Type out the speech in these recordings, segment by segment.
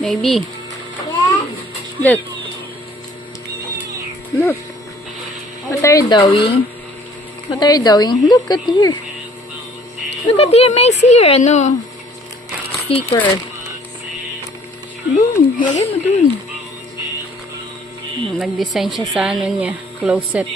Maybe. Yes. Look. Look. What are you doing? What are you doing? Look at here. Look at here. May here. Ano? Sticker. Dun. Lagay mo dun. Nag-design siya sa ano niya. Closet.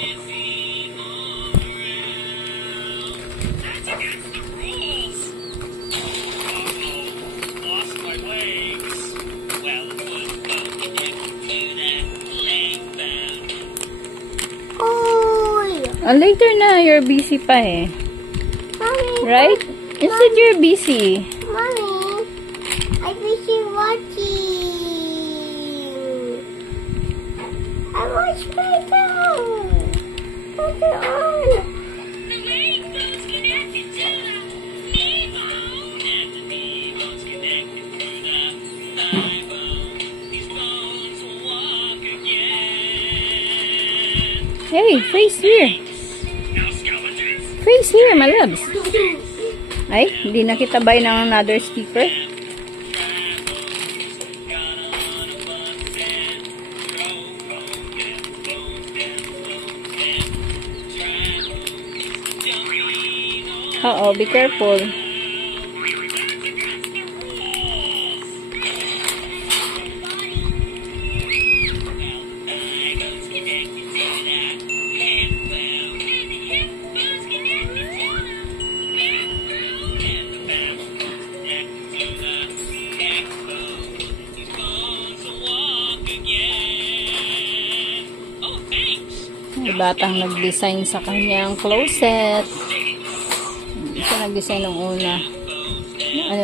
Later na, you're busy pa eh. Mommy. Right? Instead you're busy. Mommy, I'm busy watching. I watch my phone. What's it on? Hey, freeze here. Freeze here, my loves. Ay, hindi na kita buy ng another sticker. Uh-oh, be careful. May batang nag-design sa kanyang closet. Siya nag-design ng una. Ano